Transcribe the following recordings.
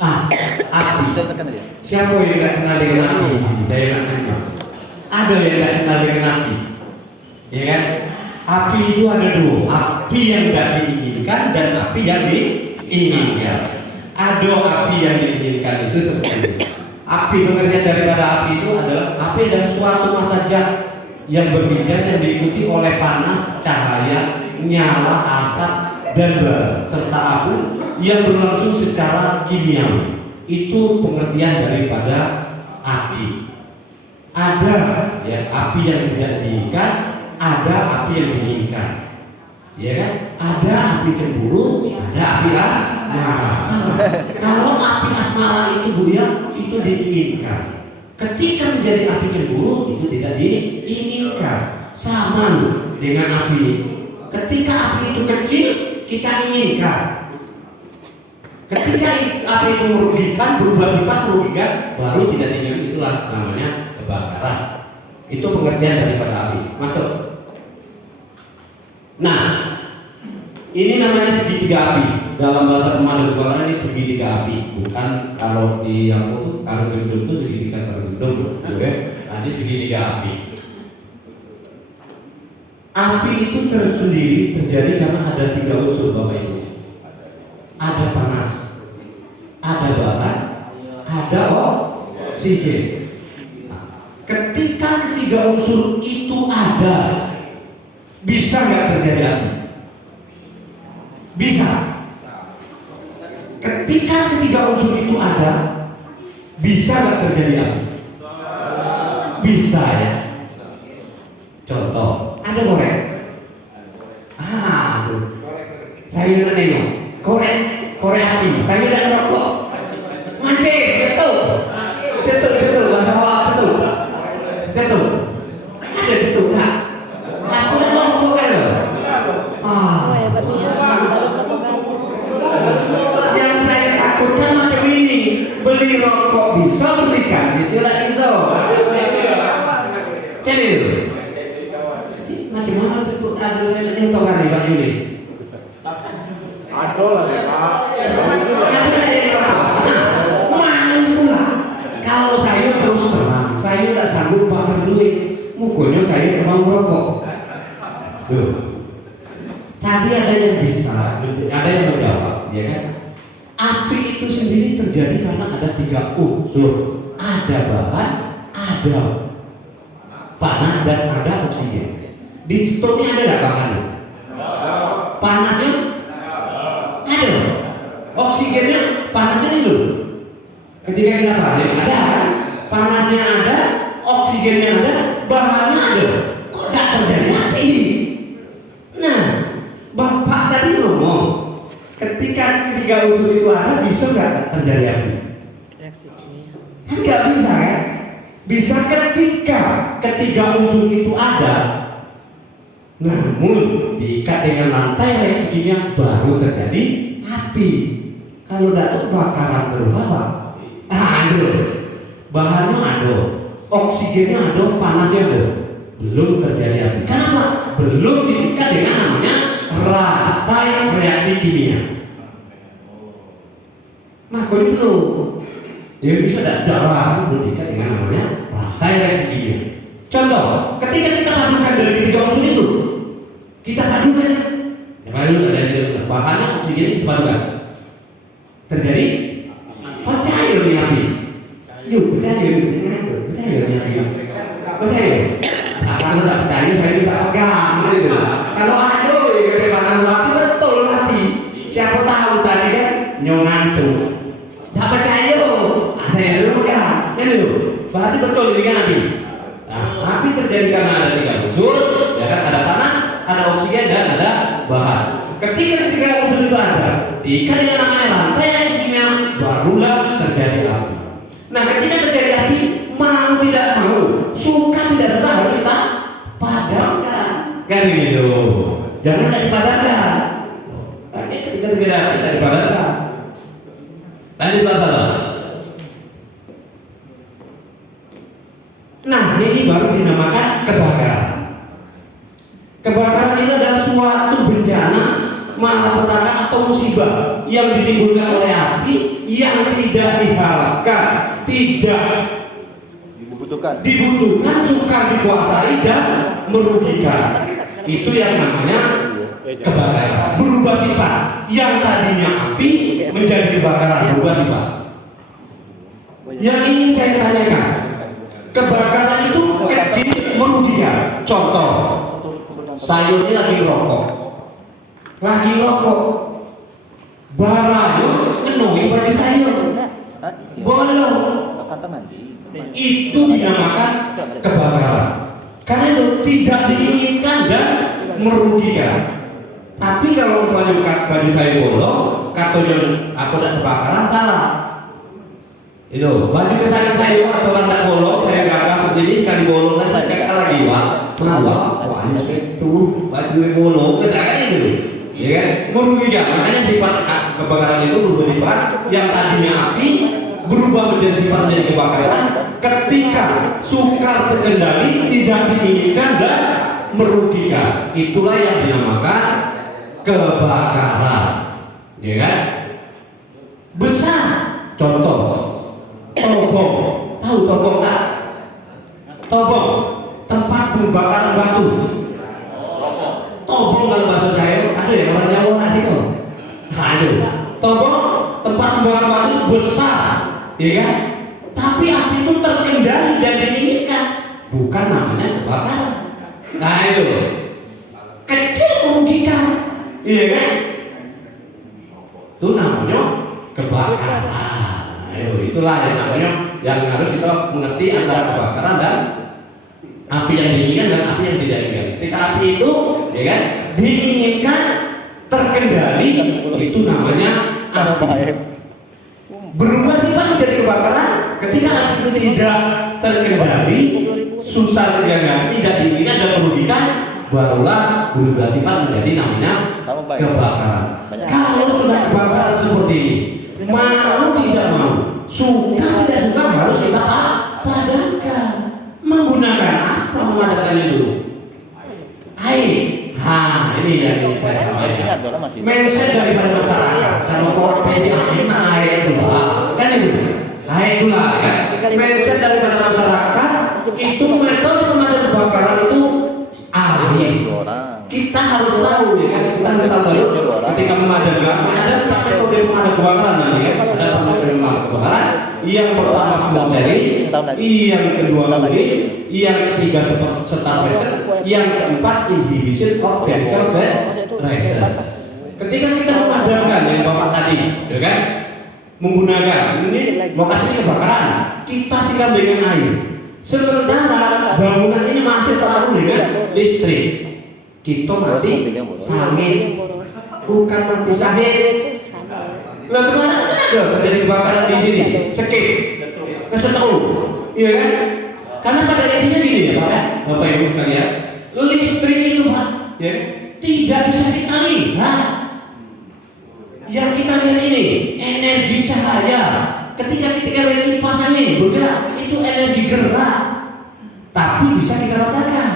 Ah, api. Siapa yang tidak kenal dengan api? Saya nak tanya. Ada yang tidak kenal dengan api? Ya kan? Api itu ada dua, api yang tidak diinginkan dan api yang diinginkan. Ada api yang diinginkan itu seperti itu. Api, pengertian daripada api itu adalah api adalah suatu massa zat yang berbijar yang diikuti oleh panas, cahaya, nyala, asap, dan bara serta abu yang berlangsung secara kimiawi. Itu pengertian daripada api. Ada ya api yang tidak diinginkan, ada api yang diinginkan, ya kan? Ada api cemburu, ada api asmara. Sama. Kalau api asmara itu Bu ya, itu diinginkan. Ketika menjadi api cemburu itu tidak diinginkan. Sama loh dengan api ini. Ketika api itu kecil, kita inginkan. Ketika api itu merugikan, berubah sifat merugikan, baru tidak diinginkan. Itulah namanya kebakaran. Itu pengertian daripada api. Masuk. Nah, ini namanya segitiga api. Dalam bahasa pemadam kebakaran ini segitiga api. Bukan kalau di yang itu kalau gedung itu segitiga tergendung, ya. Nah, ini segitiga api. Api itu tersendiri terjadi karena ada tiga unsur Bapak Ibu. Ada panas, ada bahan, ada oksigen. Ketika ketiga unsur itu ada, bisa nggak terjadi api? Bisa. Ketika ketiga unsur itu ada, bisa nggak terjadi api? Bisa ya. Contoh, ada korek. Tuh. Saya udah nengok. Korek api. Saya udah ngerokok. Mancing, cetuk. Jatuh. Ada jatuh enggak? Aku udah ngomong kan loh. Yang saya takutkan macam ini. Beli rokok bisa, beli gadis tidak bisa. Jadi macam mana jatuh ada yang tahu kan Pak Yuli? Ada lah ya Pak. Kalau saya terus terang, saya tidak sanggup bakar duit. Mukulnya saya mau rokok. Tuh. Tadi ada yang bisa, ada yang menjawab, ya kan? Api itu sendiri terjadi karena ada tiga unsur. Ada bahan, ada panas dan ada oksigen. Di cetuknya ada nggak bahannya? Panasnya? Ada. Oksigennya, panasnya dulu. Ketika kita panen ada kan? Panasnya ada, oksigennya ada, bahannya ada. Kok tidak terjadi api? Nah, Bapak tadi ngomong, ketika ketiga unsur itu ada, bisa nggak terjadi api? Kan nggak bisa kan? Bisa ketika ketiga unsur itu ada, namun diikat dengan rantai reaksinya baru terjadi api. Kalau tidak itu bakaran berlava. Itu bahannya ada, oksigennya ada, panasnya ada, belum terjadi api. Kenapa? Belum diikat dengan namanya rantai reaksi kimia. Nah, kalau itu ya bisa tidak belum diikat dengan namanya rantai reaksi kimia. Contoh, ketika kita padukan dari ketiga unsur itu, kita padukan, bahannya oksigennya kita padukan, terjadi percaya nih api. Yuk percaya nih api. Percaya. Nah, kalau tidak percaya saya minta pegang gitu. Kalau ada ya kecepatan hati betul hati. Siapa tahu tadi kan nyongantu. Tak percaya, saya dulu pegang. Itu berarti betul ini kan api. Nah, api terjadi karena ada tiga unsur, ya kan? Ada panas, ada oksigen dan ada bahan. Ketika ketiga unsur itu ada, diikat dengan namanya rantai reaksi kimia, barulah terjadi api. Nah, ketika terjadi api, mau tidak mau, suka tidak suka harus kita padamkan. Kan gitu. Jangan tidak dipadamkan. Tapi ketika terjadi api tidak dipadamkan. Lanjut masalah. Nah, ini baru dinamakan kebakaran. Kebakaran itu adalah suatu bencana malapetaka atau musibah yang ditimbulkan oleh api yang tidak diharapkan, tidak dibutuhkan, sukar dikuasai dan merugikan. Itu yang namanya kebakaran, berubah sifat. Yang tadinya api menjadi kebakaran, berubah sifat. Yang ingin saya tanyakan, kebakaran itu kecil merugikan. Contoh, saya ini lagi rokok, baranya kenoi baju sayur, bolong, itu dinamakan kebakaran. Karena itu tidak diinginkan dan merugikan. Tapi kalau umpamanya baju saya bolong, katanya aku tidak kebakaran, salah. Itu baju kesayangan saya atau orang tidak bolong, saya gagal sendiri sekali bolong dan saya gagal lagi, Pak. Kenapa? Wah, itu baju bolong, katakan itu, ya kan? Merugikan. Makanya sifat kebakaran itu berubah sifat. Yang tadinya api berubah menjadi sifat dari kebakaran ketika sukar terkendali, tidak diinginkan dan merugikan. Itulah yang dinamakan kebakaran, ya kan? Besar. Contoh, tobong. Tahu tobong tak? Tobong, tempat pembakaran batu. Tobong kalau bahasa saya, ada ya orang Jawa nggak sih tuh? Ada. Tobong, tempat pembakaran batu itu besar, ya kan? Tapi api itu terkendali dan diinginkan, bukan namanya kebakaran. Nah itu kecil merugikan, iya kan? Itu namanya kebakaran. Nah, itulah yang namanya yang harus kita mengerti antara kebakaran dan api yang diinginkan dan api yang tidak diinginkan. Ketika api itu, ya kan, diinginkan terkendali, itu namanya api. Berubah sifat menjadi kebakaran ketika api itu tidak terkendali, susah terjangkau, tidak diinginkan dan merugikan, barulah berubah sifat menjadi namanya kebakaran. Kalau sudah kebakaran seperti ini, mau tidak mau, suka tidak suka, harus kita padamkan. Menggunakan apa memadamkan itu? Air. Ini yang saya sampaikan. Mindset daripada masyarakat. Kalau orang pilih air itu, kan itu. Air itulah, kan? Mindset daripada masyarakat itu metode pemadam kebakaran itu air. Kita harus tahu, ya kan? Kita harus tahu ketika memadamkan, ada metode pemadam kebakaran nanti, kan? Ada metode pemadam kebakaran. Yang pertama sendiri, yang kedua lagi, yang ketiga starvation, yang keempat inhibition of chemical reaction. Ketika kita memadamkan yang bapak tadi, ya kan? Menggunakan ini lokasi kebakaran, kita siram dengan air. Sementara bangunan ini masih terlalu dengan listrik, kita mati sangit, bukan mati sahid. Lalu kemana kan ada terjadi kebakaran di sini, skip, kesetau, iya kan? Karena pada intinya gini ya Pak, ya? Bapak Ibu sekalian, listrik itu Pak, ya, tidak bisa kita lihat. Yang kita lihat ini energi cahaya. Ketika lihat kipas angin bergerak, itu energi gerak, tapi bisa kita rasakan.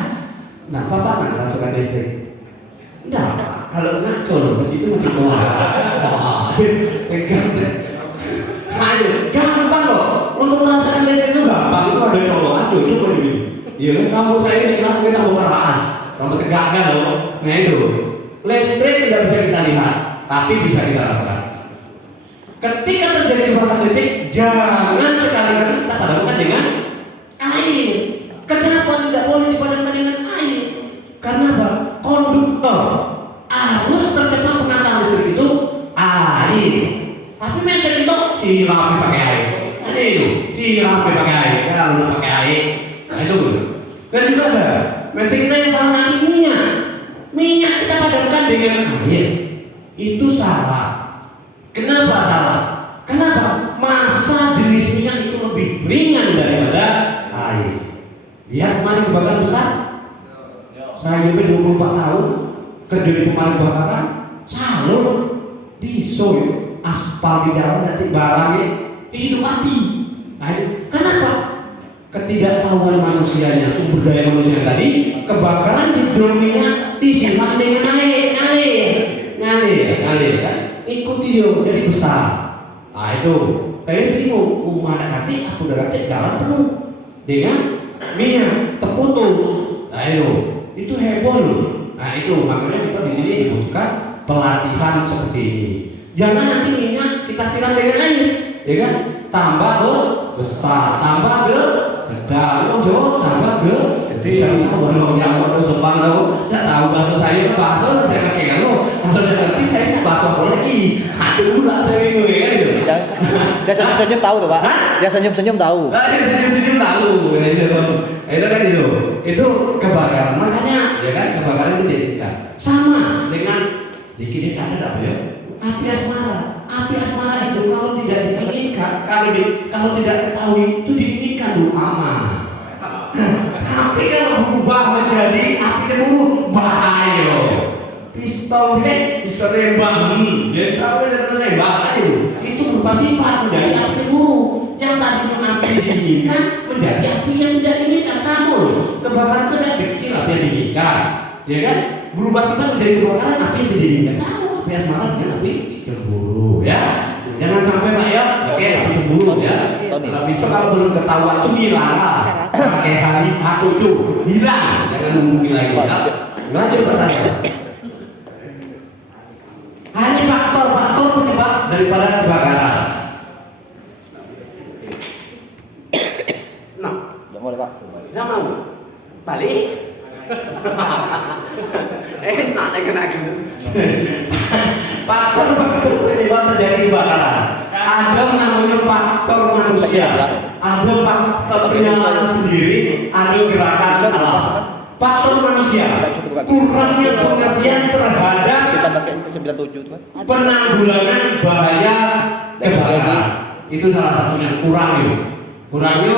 Nah, Bapak nggak rasakan listrik? Enggak. Kalau ngaco loh, ke situ mesti keluar. Ayo, gampang loh. Untuk merasakan listrik itu gampang. Itu ada colokan, coba ini. Iya kan? Rambut saya ini kita rambut keras, rambut tegaknya loh. Nah itu, listrik tidak bisa kita lihat, tapi bisa kita rasakan. Ketika terjadi kebakaran listrik, jangan sekali-kali kita padamkan dengan air. Kenapa tidak boleh dipadamkan dengan air? Karena apa? Konduktor arus tercepat pengaturan listrik itu air. Tapi mencet itu siram pakai air. Ada itu siram pakai air. Kalau udah pakai air, nah itu. Dan juga ada mencet kita yang salah nanti minyak kita padamkan dengan air. Itu salah. Kenapa salah? Kenapa? Massa jenis minyak itu lebih ringan daripada air. Lihat kemarin kebakaran besar. Saya juga 24 tahun kerja di pemadam kebakaran, salur disoy aspal di jalan nanti barangnya hidup mati. Nah, kenapa? Ketidaktahuan manusianya, sumber daya manusia tadi, kebakaran di drum minyak disiram dengan air, ngalir kan? ikuti dia jadi besar. Nah itu, kayak bingung, mana kati, aku udah kati jalan penuh dengan minyak terputus. Nah itu heboh loh. Nah itu makanya kita di sini dibutuhkan pelatihan seperti ini. Jangan nanti minyak kita siram dengan air, ya kan? Tambah besar, tambah gedang, tambah gede. Saya tahu yang mau Jepang tahu, tidak tahu bahasa saya bahasa saya pakai kamu. Kalau nanti saya nggak bahasa apa lagi. Aduh lah saya bingung ya kan itu. Dia senyum-senyum tahu tuh Pak. Dia senyum-senyum tahu. Dia senyum-senyum tahu. Itu kan itu. Itu kebakaran. Makanya ya kan kebakaran itu diinginkan. Sama dengan dikit ada apa ya? Api asmara. Api asmara itu kalau tidak diinginkan, kalau tidak ketahui itu diinginkan dulu aman. Tapi kalau berubah menjadi api cemburu bahaya. Pistol tembak, jadi tahu tembak itu berupa sifat menjadi api cemburu. Yang tadinya api diinginkan menjadi api yang tidak diinginkan. Sama kebakaran itu tidak kecil api yang diinginkan, ya kan? Berubah sifat menjadi kebakaran api yang tidak diinginkan. Sama api asmara dengan api cemburu, ya. Jangan sampai Pak ya, oke api cemburu ya. Kalau bisa kalau belum ketahuan tuh hilang lah. Pakai hari aku tuh hilang, jangan menghubungi lagi ya. Lanjut pertanyaan. Hanya faktor penyebab daripada kebakaran. Nah, Nggak mau Pak. nggak mau balik. Enak dengan aku. Faktor penyebab terjadi kebakaran. Ada namanya faktor manusia, ada faktor penyalaan sendiri, ada gerakan alam. Faktor manusia, kurangnya pengertian terhadap penanggulangan bahaya kebakaran. Itu salah satunya kurangnya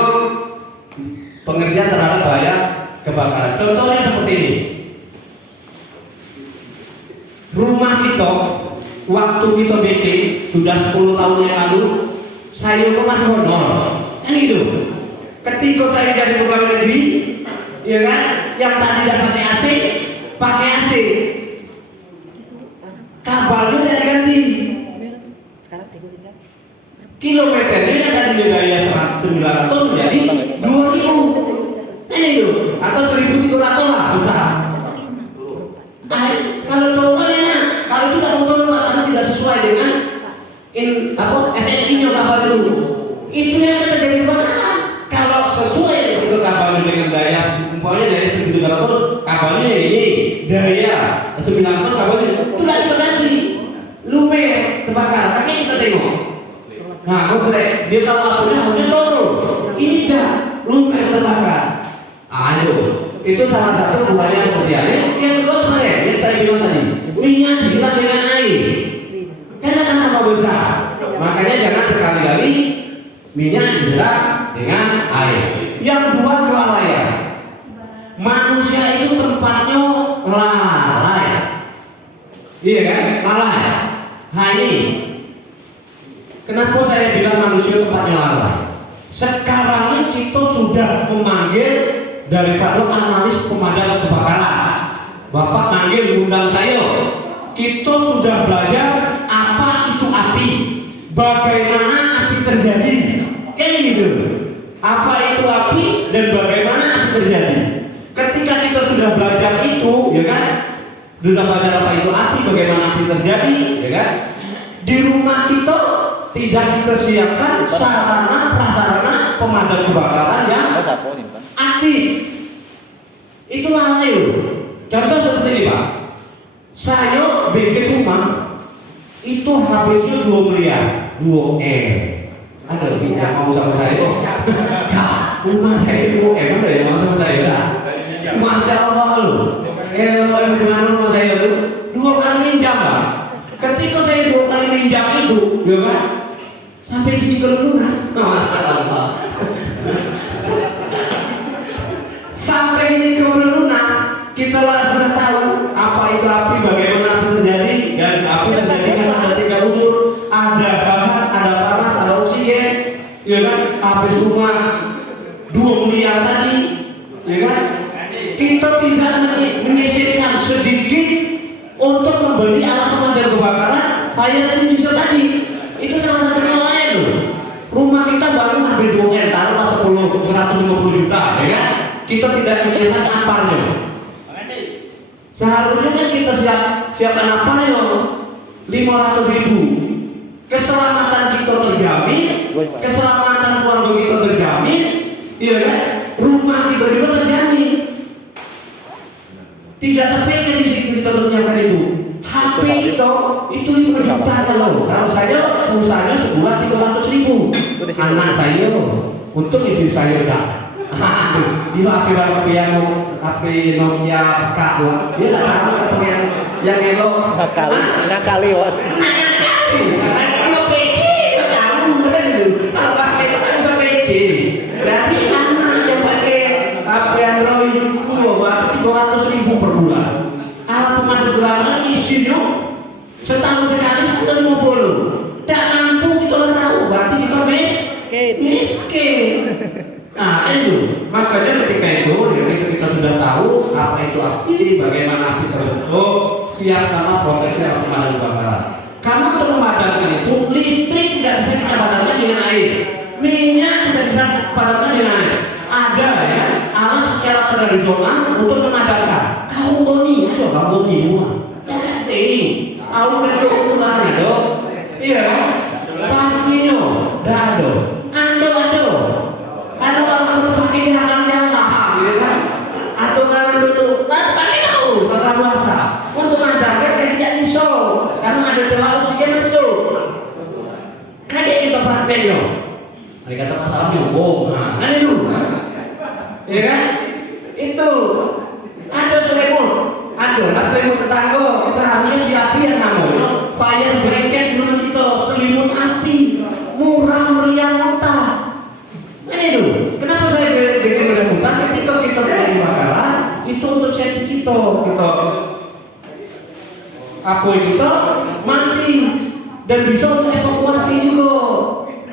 pengertian terhadap bahaya kebakaran. Contohnya seperti ini. Rumah kita waktu kita bikin sudah 10 tahun yang lalu, saya kok masih honor, kan gitu. Ketika saya jadi pegawai negeri, ya kan, yang tadi tidak pakai AC, kabalnya udah diganti, kilometernya yang tadi daya 900 menjadi 2000, ini itu, atau 1300 lah besar. Kalau turunnya, kalau itu tidak turun karena tidak sesuai dengan SNI-nya kapal dulu, itu yang terjadi kebakaran. Kalau sesuai itu kapalnya dengan daya, umpamanya daya 1300, kapalnya ini daya 900, kapalnya itu tidak diganti, lumer terbakar. Makanya kita tengok. Nah, maksudnya dia tahu apinya harusnya turun, ini dah lumer terbakar. Ayo. Itu salah satu upaya kerjanya. Yang kedua kemarin yang saya bilang tadi, minyak disiram dengan air karena akan tambah besar. Makanya jangan sekali-kali minyak disiram dengan air. Yang dua kelalaian. Manusia itu tempatnya lalai. Iya kan? Lalai. Nah ini kenapa saya bilang manusia tempatnya lalai? Sekarang ini kita sudah memanggil daripada analis pemadam kebakaran. Bapak manggil undang saya. Kita sudah belajar apa itu api, bagaimana api terjadi, kan gitu. Apa itu api dan bagaimana api terjadi. Ketika kita sudah belajar itu, ya kan, sudah belajar apa itu api, bagaimana api terjadi, ya kan. Di rumah kita tidak kita siapkan sarana prasarana pemadam kebakaran yang aktif. Itu lalai loh. Contoh seperti ini Pak, saya bikin rumah itu habisnya 2 miliar, 2 M. Ada lebih yang mau sama saya kok? Ya, rumah saya 2 M ada yang mau sama saya dah. Masya Allah loh. Bagaimana rumah saya tuh 2 kali minjam Pak. Ketika saya 2 kali minjam itu, ya kan, sampai kini belum lunas. Masya Allah. Sampai ini belum lunas, kita sudah tahu apa itu api, bagaimana api terjadi, dan api terjadi kan ada 3 unsur, ada bahan, ada panas, ada oksigen, ya kan? Habis rumah 2 miliar tadi, ya kan? Kita tidak menyisihkan sedikit untuk membeli alat pemadam kebakaran fire extinguisher tadi itu salah satu penilaian loh. Rumah kita bangun habis 2 taruhlah 150 juta, ya kan? Kita tidak memikirkan amparnya. Seharusnya kan kita siapkan amparnya 500.000. Keselamatan kita terjamin, keselamatan keluarga kita terjamin, iya kan? Rumah kita juga terjamin. Tidak terpikir di situ kita menyiapkan itu. HP itu 5 juta kalau saya pulsanya sebulan 300.000. Anak saya, untung itu saya udah. Di HP baru piano, HP Nokia K2, dia tak tahu atau yang elok. Nakali wah. Kalau PC, kalau pakai itu PC. Berarti anak yang pakai HP Android itu 300.000 per bulan. Alat pemadam kebakaran isinya setahun sekali 150. Tak mampu kita tahu, berarti kita miskin. Nah itu, makanya ketika itu kita sudah tahu apa itu api, bagaimana api terbentuk, siapkanlah proteksi alat pemadam kebakaran. Karena untuk memadamkan itu, listrik tidak bisa kita padamkan dengan air, minyak tidak bisa padamkan dengan air. Ada ya alat secara tradisional untuk memadamkan. Kau boni, ada kau boni semua. Kau bentuk itu mana ada? Iya kan? Pastinya, dah ada. Ando. Kalau kamu pakai jangan, ya kan? Atau kalau dulu, pakai tahu karena puasa. Untuk memadamkan kan tidak bisa, karena ada celah oksigen masuk. Kayak kita prakteknya. Mereka kata masalahnya, kan itu, ya kan? Itu ada selimut, selimut tetangga. Seharusnya siapin yang namanya fire blanket di rumah kita, selimut api, murah meriah murah. Kan itu. Kenapa saya bikin mudah-mudah? Ketika kita terjadi kebakaran, itu untuk safety kita kita mati dan bisa untuk evakuasi juga.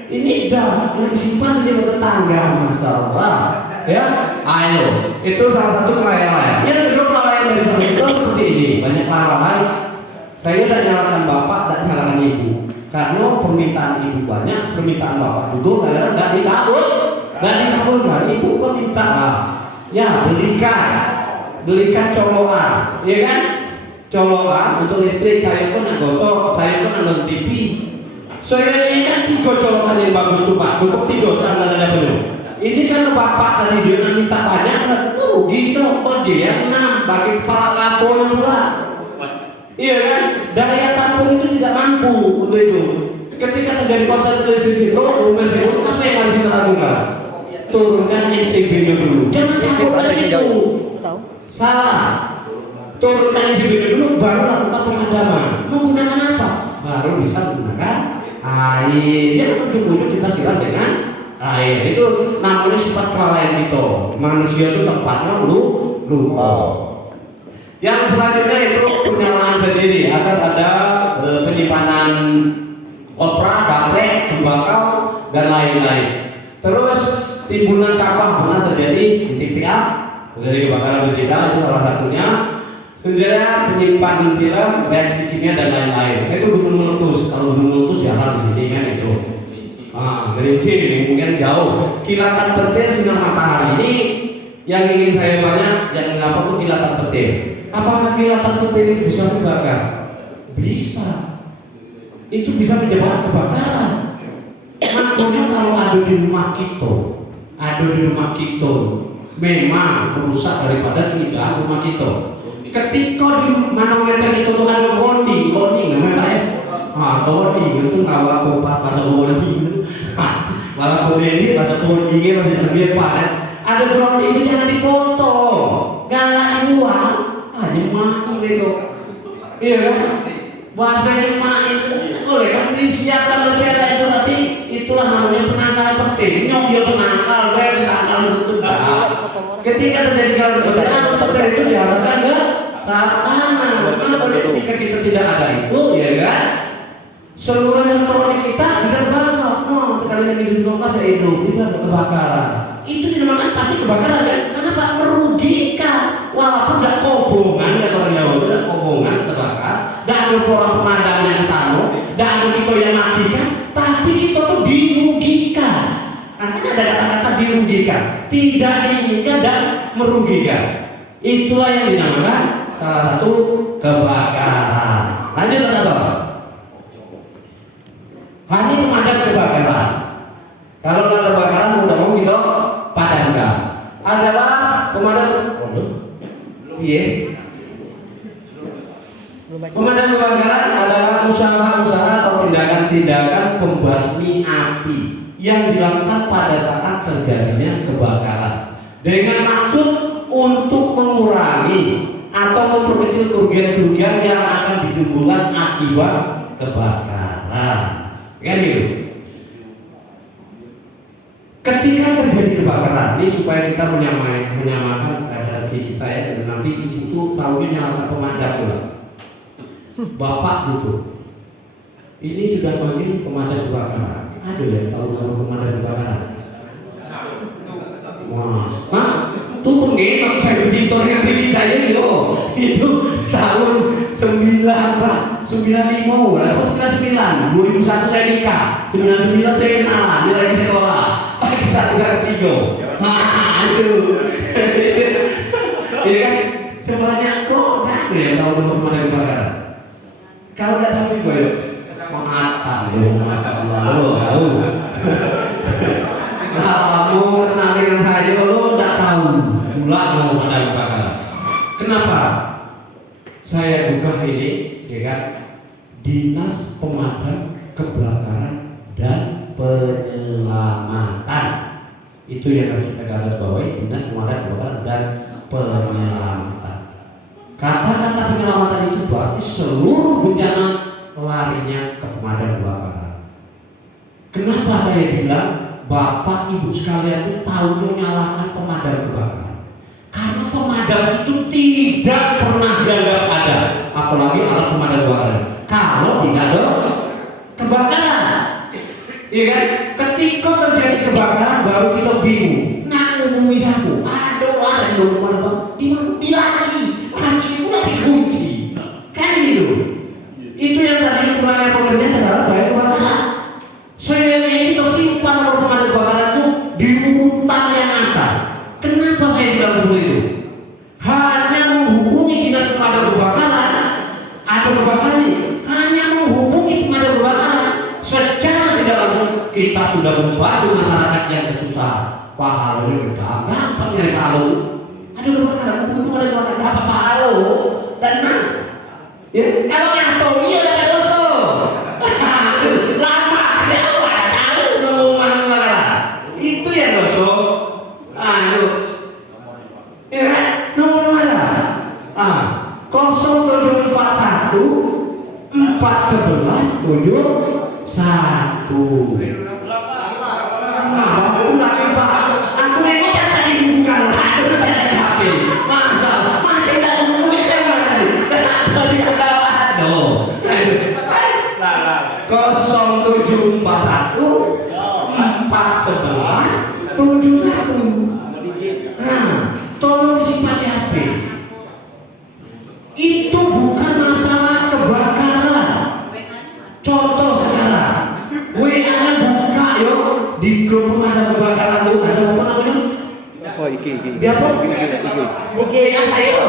Ini dah yang disimpan di tetangga, masalah ya. Ayo, itu salah satu kelalaian. Yang kedua kelalaian dari pemerintah seperti ini, banyak lain. Saya tidak nyalakan bapak, tidak nyalakan ibu, karena permintaan ibu banyak, permintaan bapak juga kadang tidak dikabulkan. Ibu kok minta ya belikan colokan, ya kan? Colokan untuk listrik saya pun gosok, saya pun nonton TV. Saya ini kan 3 colokan yang bagus tuh Pak, cukup 3 standarnya penuh. Ini kan bapak tadi dia minta banyak, rugi itu, ya 6 bagi kepala kampung pula. Iya kan? Daya tampung itu tidak mampu untuk itu. Ketika terjadi konsep listrik itu, apa yang harus kita lakukan? Turunkan NCB-nya dulu. Jangan campur aja itu. Salah. Turunkan NCB-nya dulu, baru lakukan pemadaman. Menggunakan apa? Baru bisa menggunakan air. Ya ujung-ujung kita siram dengan air. Itu namanya sifat kelalaian kita. Manusia itu tempatnya lupa. Yang selanjutnya itu penyalaan sendiri. Ada penyimpanan kopra, baterai, tembakau dan lain-lain. Terus timbunan sampah pernah terjadi di TPA, terjadi kebakaran di TPA itu salah satunya. Sebenarnya penyimpanan film, reaksi kimia dan lain-lain. Itu gunung meletus. Kalau gunung meletus jangan di sini kan itu. Gerinci mungkin jauh. Kilatan petir sinar matahari ini yang ingin saya tanya, yang mengapa tuh kilatan petir? Apakah kilatan petir itu bisa membakar? Bisa. Itu bisa menyebabkan kebakaran. Makanya kalau ada di rumah kita, memang merusak daripada keindahan rumah kita. Ketika di manometer itu tuh ada holding namanya ya. Holding itu ngawal kompas bahasa holding. Malah holding bahasa holdingnya masih terbiar Pak. Ada grounding itu jangan dipotong. Galak uang, nyemai itu. Iya kan? Bahasa nyemai itu oleh kan disiapkan oleh PLN itu berarti itulah namanya penangkalan petir. Nyok dia penangkal, ditangkal betul. Ketika terjadi kebakaran petir itu diharapkan ke tantangan. Maka ketika kita tidak ada itu, ya kan? Seluruh elektronik kita terbakar. Sekali lagi di rumah ada itu, tidak ada kebakaran. Itu dinamakan pasti kebakaran ya. Kenapa? Merugikan. Walaupun tidak kobongan, kata orang Jawa itu tidak kobongan, terbakar. Dan ada orang pemadamnya ke sana. ada kata-kata dirugikan, tidak diinginkan dan merugikan. Itulah yang dinamakan salah satu kebakaran. Lanjut kata Hani pemadam kebakaran. Kalau ada kebakaran udah mau gitu padamkan. Adalah pemadam. Iya. Pemadam kebakaran adalah usaha-usaha atau tindakan-tindakan pembasmi api yang dilakukan pada saat terjadinya kebakaran dengan maksud untuk mengurangi atau memperkecil kerugian-kerugian yang akan ditimbulkan akibat kebakaran. Kan gitu. Ketika terjadi kebakaran, ini supaya kita menyamakan energi kita ya, nanti itu tahunya nyalakan pemadam pula. Bapak butuh. Ini sudah manggil pemadam kebakaran. Ada yang tahu nama pemadam kebakaran? Mas, tuh pengen aku saya bercinta dengan diri saya nih loh. Itu tahun 95 atau 99 2001 saya nikah, 99 saya kenalan, dia lagi sekolah. Kita ketiga. Aduh. Iya kan? Sebanyak kok enggak ya tahu nama pemadam kebakaran. Kalau enggak tahu gue yuk. Mengatakan dong masalah lo tahu. Kamu kenal dengan saya lo enggak tahu. Mula nama pemadam kebakaran. Kenapa? Saya buka ini, ya kan? Dinas Pemadam Kebakaran dan Penyelamatan. Itu yang harus kita garis bawahi, Dinas Pemadam Kebakaran dan Penyelamatan. Kata-kata penyelamatan itu berarti seluruh bencana larinya ke pemadam kebakaran. Kenapa saya bilang Bapak Ibu sekalian itu tahu menyalahkan pemadam kebakaran? Karena pemadam itu tidak pernah dianggap ada, apalagi alat pemadam kebakaran. Kalau tidak ada kebakaran, iya kan? Ketika terjadi kebakaran baru kita bingung. Nah, ngomong misalku, aduh, ada dong pemadam di mana? Di lagi, kunci pula dikunci, kan gitu. Itu yang tadi kurangnya pengertian adalah bahaya kebakaran. Saya ini kita simpan nomor pemadam kebakaran itu di urutan yang atas. Kenapa saya bilang seperti itu? Hanya menghubungi dinas pemadam kebakaran, ada kebakaran ini, hanya menghubungi pemadam kebakaran secara tidak langsung kita sudah membantu masyarakat yang kesusahan. Pahalanya gede, gampang nyari pahala. Ada kebakaran, hubungi pemadam kebakaran, dapat pahala. Dan ya, kalau nyato iya udah ada dosa. Lama dia awal tahu nomor kebakaran. Itu yang dosa. Aduh. Ya, nomor mana? 0741 411 71. Aku lagi Pak. Aku ini kan tadi bukan ada di HP. Masa macam tak ngomong kan tadi. Tadi ada apa? 0741 411 71. Tolong disimpan di HP. Itu bukan masalah kebakaran. Contoh sekarang, WA-nya buka yo di grup pemadam kebakaran tuh ada apa namanya? Oh, iki. Dia apa? Iki. Ayo.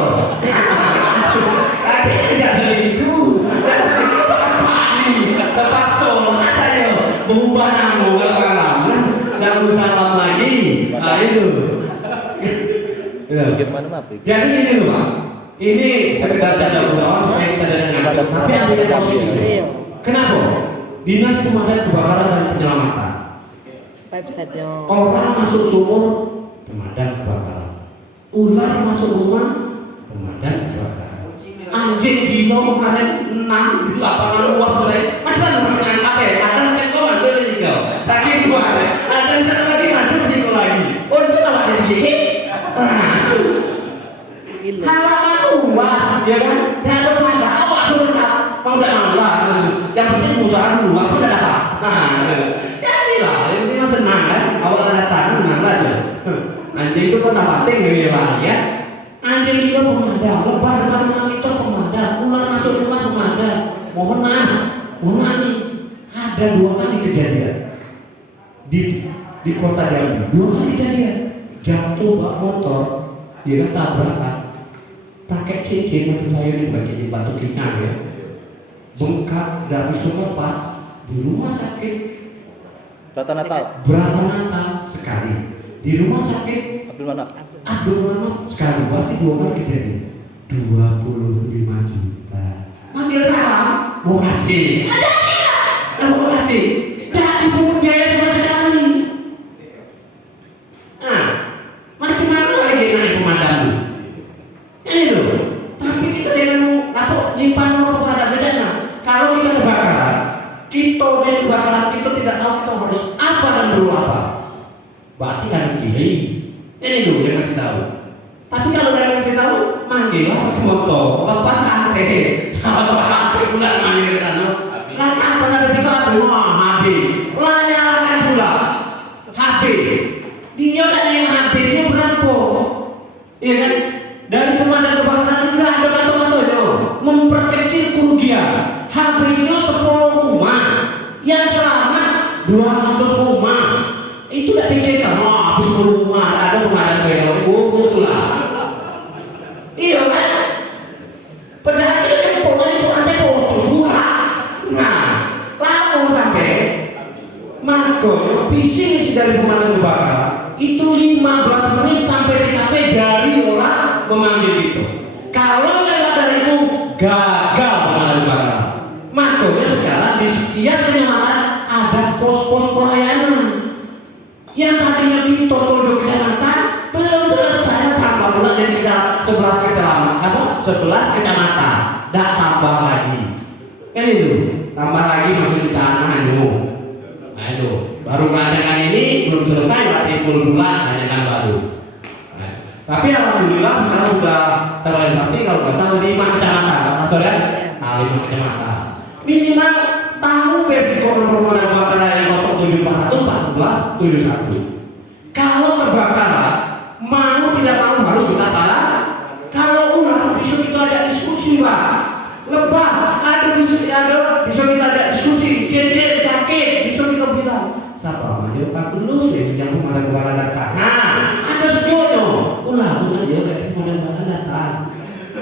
Tadi tidak selingkuh. Apa nih? Tempat sholat saya berubah nama kebakaran dan usaha lagi. Nah itu. Bagaimana maaf? Jadi ini loh Pak, ini sekedar canda gunawan supaya kita dengar. Tapi ada yang positif. Kenapa? Dinas Pemadam Kebakaran dan Penyelamatan. Orang masuk sumur, pemadam kebakaran. Ular masuk rumah, pemadam kebakaran. Anjing gila kemarin 6 di lapangan luas selesai. Macam-macam dengan kafe. Ada mungkin kau masuk di situ. Tadi dua ada. Ada di sana lagi masuk situ lagi. Untuk apa dia begini? Halaman luas, ya kan? Dan ada mana? Awak suruh mau tidak mau lah. Yang penting usaha dulu, apa tidak dapat. Ya inilah, yang penting senang kan? Awak datang, senang aja. Anjing itu kan penting ya Pak ya. Anjing itu pemadam, lebar depan kita pemadam, ular masuk rumah pemadam. Mohon maaf nih, ada 2 kali kejadian di di kota Jambi 2 kali kejadian, jatuh bak motor, ya kan tabrakan, pakai cincin untuk saya ini bukan cincin batu kinang ya, bengkak, tidak bisa lepas di rumah sakit. Berata Natal. Berata Natal sekali, di rumah sakit Abdul Manap sekali, berarti 2 kali kejadian, 25 juta. Manggil salam, mau kasih, ada tidak? Mau kasih, tidak dipungut biaya sama sekali. Nah, macam mana lagi naik pemadam itu? Ini tuh. Tapi kita dengan apa nyimpan uang pemadam bedanya. Kalau kita kebakaran, kita tidak tahu kita harus apa dan perlu apa. Berarti kan kiri. Ini tuh yang kasih tahu. Tapi kalau dia kasih tahu, manggillah motor, lepas HT, apa HT pula manggil ke sana. Lah kapan ada juga HP, lah nyalakan pula HP. Dia dan yang habisnya berapa? Iya kan? Dari pemadam kebakaran sudah ada kata-kata itu memperkecil kerugian. Habisnya 10 rumah, yang selamat 200 rumah. Itu tidak pikirkan, habis 10 rumah ada pemadam kebakaran, itulah. Iya kan? Padahal kita kan pokoknya itu antek surat. Nah, lalu sampai makanya pising isi dari pemadam kebakaran itu 15 menit sampai TKP dari orang memanggil itu. Kalau lewat dari itu gagal pemadam kebakaran. Makanya sekarang di setiap kecamatan ada pos-pos pelayanan. Yang tadinya di Toto kecamatan belum selesai, tambah pula jadi 11 kecamatan, 11 kecamatan, dan tambah lagi. Kan itu, tambah lagi masuk di tanah itu. Nah itu, baru rancangan ini belum selesai, berarti bulan rancangan baru. Nah, tapi alhamdulillah sekarang sudah terrealisasi kalau nggak salah 5 kecamatan, Pak Sore? Nah, 5 kecamatan. Minimal tahu resiko pemadam kebakaran yang 0741471. Kalau kebakaran mau tidak mau harus kita parah. Kalau ulah bisa kita ada diskusi Pak. Lebah ada bisa kita ada diskusi. Kecil sakit bisa kita bilang. Siapa aja Pak Tulus ya yang pemadam kebakaran datang. Nah ada sejono. Ulah aja dari pemadam kebakaran datang.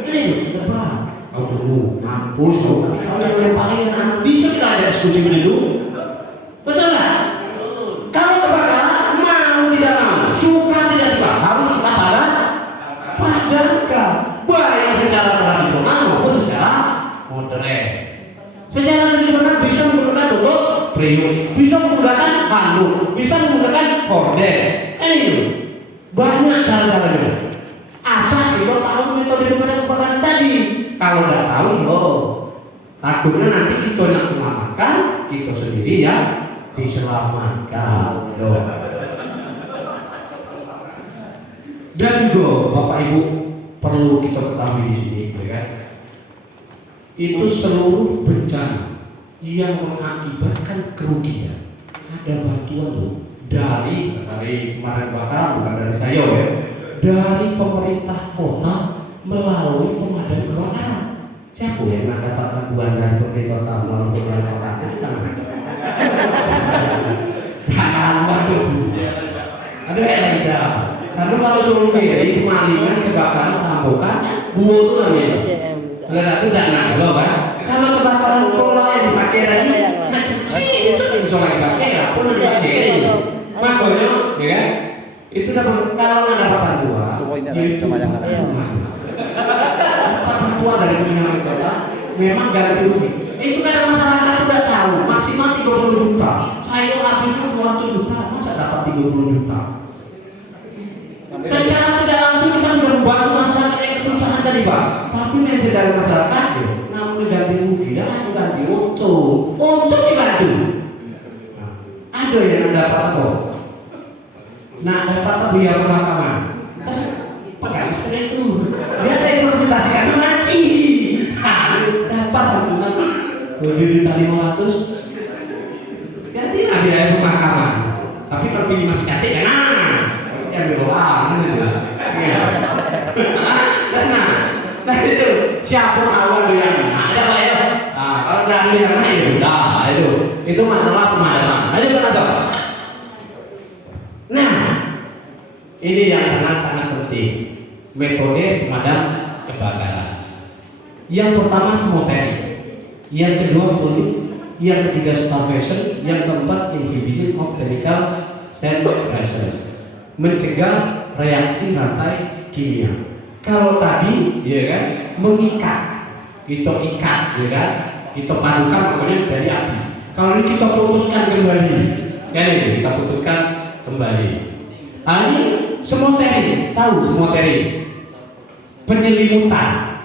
Ini lebah. Kau dulu mampus kau yang lemparin anak bisa kita ada diskusi dulu. Betul nggak? Kalau kebakaran mau tidak mau, suka tidak suka harus kita padamkan, baik secara tradisional maupun secara modern. Secara tradisional bisa menggunakan untuk priuk, bisa menggunakan handuk, bisa menggunakan horden. Ini banyak cara-caranya. Asal kita tahu metode pemadam kebakaran tadi. Kalau tidak tahu, takutnya nanti kita yang menyelamatkan, kita sendiri yang diselamatkan. Dan juga Bapak Ibu perlu kita ketahui di sini, ya kan? Itu seluruh bencana yang mengakibatkan kerugian ada bantuan loh dari pemadam kebakaran, bukan dari saya ya, dari pemerintah kota melalui pemadam kebakaran. Siapa yang nak dapat bantuan dari pemerintah kota melalui pemadam kebakaran? Itu kan waduh, ada yang lainnya. Karena kalau suruh pilih kemalingan, kebakaran, kehambukan, buah itu kan ya. Ledak itu tidak nak loh kan. Kalau kebakaran kola yang dipakai tadi, itu bisa dipakai, nggak perlu dipakai. Makanya, ya kan? Itu dapat kalau nggak dapat bantuan, itu dapat bantuan dari pemerintah kota, memang ganti rugi. Itu kadang masyarakat sudah tahu maksimal 30 juta. Saya habis itu 200 juta, masa dapat 30 juta? Secara tidak langsung kita sudah membantu masyarakat yang kesusahan tadi Pak. Tapi menjadi dari masyarakat, namun ganti rugi dan ganti untung. Untung dibantu. Ada yang dapat apa? Nah dapat biaya pemakaman. Terus pegang istri itu. Biasa itu rekomendasikan mati. Dapat santunan 7.500.000. Ganti lah biaya pemakaman. Tapi kalau pilih masih cantik ya yang berdoa gitu ya. Nah itu siapa awal yang ada Pak ya? Nah, kalau dari yang lain udah itu masalah pemadaman. Ayo Pak Nasor. metode pemadam kebakaran. Yang pertama semoteri, yang kedua cooling, yang ketiga starvation, yang keempat inhibition of chemical separation, mencegah reaksi rantai kimia. Kalau tadi ya kan mengikat, kita ikat ya kan, kita padukan pokoknya dari api. Kalau ini kita putuskan kembali, kan ini kita putuskan kembali. Nah, ini semoteri, tahu semoteri? Penyelimutan.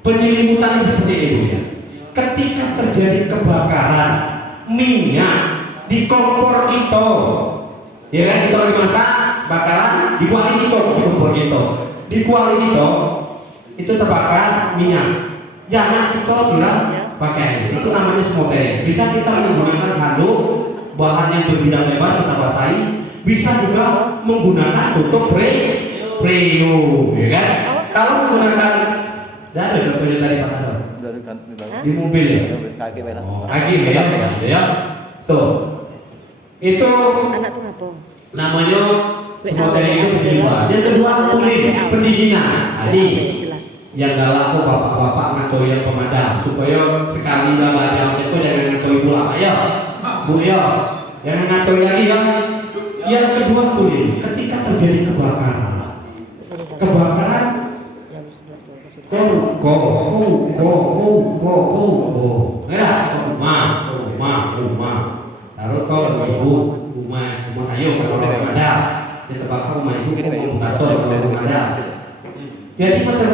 Penyelimutan seperti itu ya. Ketika terjadi kebakaran minyak di kompor kita, ya kan kita lagi masak, bakaran di kuali kita, di kompor kita, di kuali kita itu terbakar minyak. Jangan kita siram pakai air. Itu namanya semoteri. Bisa kita menggunakan handuk, bahan yang berbidang lebar kita basahi. Bisa juga menggunakan tutup preo, ya kan? Kalau menggunakan, dah ada dokternya tadi Pak Kasar. Di mobil ya. Kaki belah. Oh, kaki ya, ya. Tuh. Itu Anak tuh ngapa? namanya semoteri itu kedua. Yang kedua kulit pendinginan. Tadi yang galak kok bapak-bapak ngatur yang pemadam supaya sekali lah baca itu jangan ngatur pula Pak ya. Bu ya. Jangan ngatur lagi ya. Yang kedua kulit ketika terjadi kebakaran. Kebakaran ko rumah taruh kau ibu rumah sayur kalau orang ada di terbakar rumah ibu rumah kalau ada. Jadi macam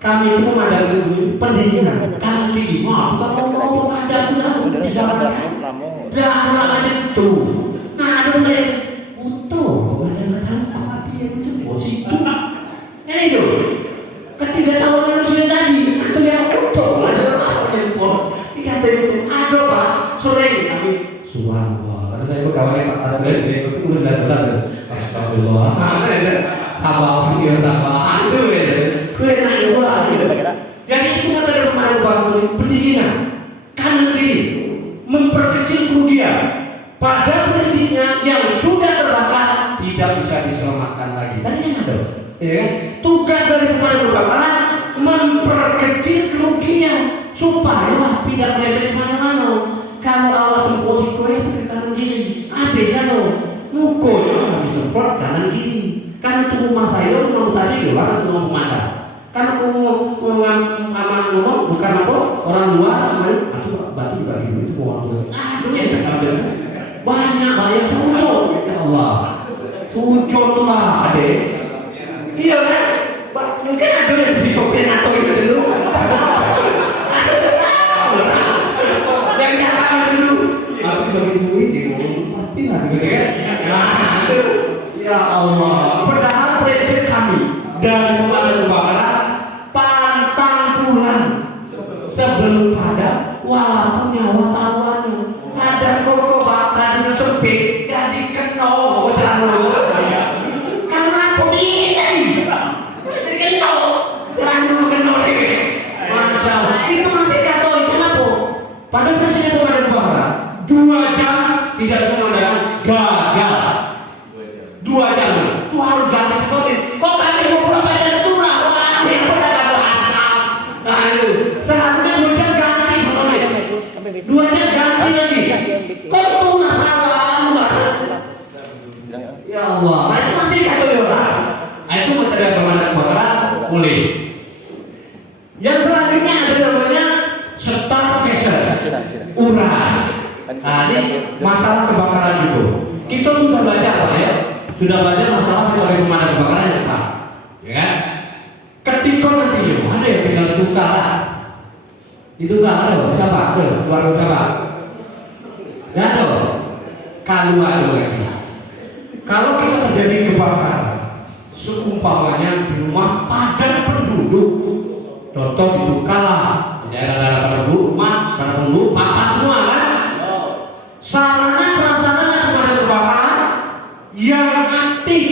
kami itu memadamkan pendinginan kali bukan mau ada tuh disarankan dah macam itu. Nah ada yang butuh ada tahu api yang macam situ ini itu. Ketiga tahun manusia tadi itu yang utuh jelas handphone dikatakan itu ada Pak sore kami subhanallah karena saya kawannya Pak Tasril itu benar-benar astagfirullah sabar ya sabar itu enak pula jadi itu kata dari pemadam kebakaran pendinginan kanan kiri memperkecil kerugian pada prinsipnya yang sudah terbakar tidak bisa diselamatkan lagi tadi kan ada ya kan? Tugas dari pemadam kebakaran memperkecil kerugian supaya tidak melebar kemana-mana. Kalau awal semprot situ ya pakai kanan kiri, habis kan lo, nukonya habis semprot kanan kiri. Karena tubuh mas saya mau tadi ya lah tubuh pemadam. Karena kamu ngomong bukan apa orang luar, aduh batu dibagi dulu itu mau orang aduh ya terkabel banyak sujud ya Allah, sujud tuh lah adek. Iya kan? Mungkin ada yang bisa koordinator itu dulu. Yang jangan dulu. Tapi bagi duit itu pasti lah gitu kan? Nah, ya Allah. Padahal prinsip kami dari pemadam kebakaran pantang pulang sebelum padam walaupun nyawa taruhannya. Ada kok tadi sempit jadi kena terlalu. Karena apa Masya Allah, itu masih kata itu apa? Pada prinsipnya pemadam kebakaran 2 jam tidak bisa mengadakan gagal 2 jam itu harus ganti kopi. Kok kami 24 jam itu lah itu udah gak asal. Nah itu seharusnya 2 jam ganti pokoknya 2 jam ganti lagi. Kok itu masalah ya Allah. Nah itu masih kata orang. Nah itu materi pemadam kebakaran boleh. Yang selanjutnya ada namanya starvation, urai. Nah ini masalah kebakaran itu. Kita sudah belajar Pak ya, sudah belajar masalah metode pemadam kebakaran ya Pak, ya kan? Ketika nanti ada yang tinggal ditukar ada siapa? Ada keluarga siapa? Tidak ada. Kalau ada lagi. Kalau kita terjadi kebakaran, seumpamanya di rumah padat penduduk. Contoh di Dukala, di daerah-daerah penduduk rumah, pada penduduk papat semua kan? Sarana prasarana pemadam kebakaran yang aktif,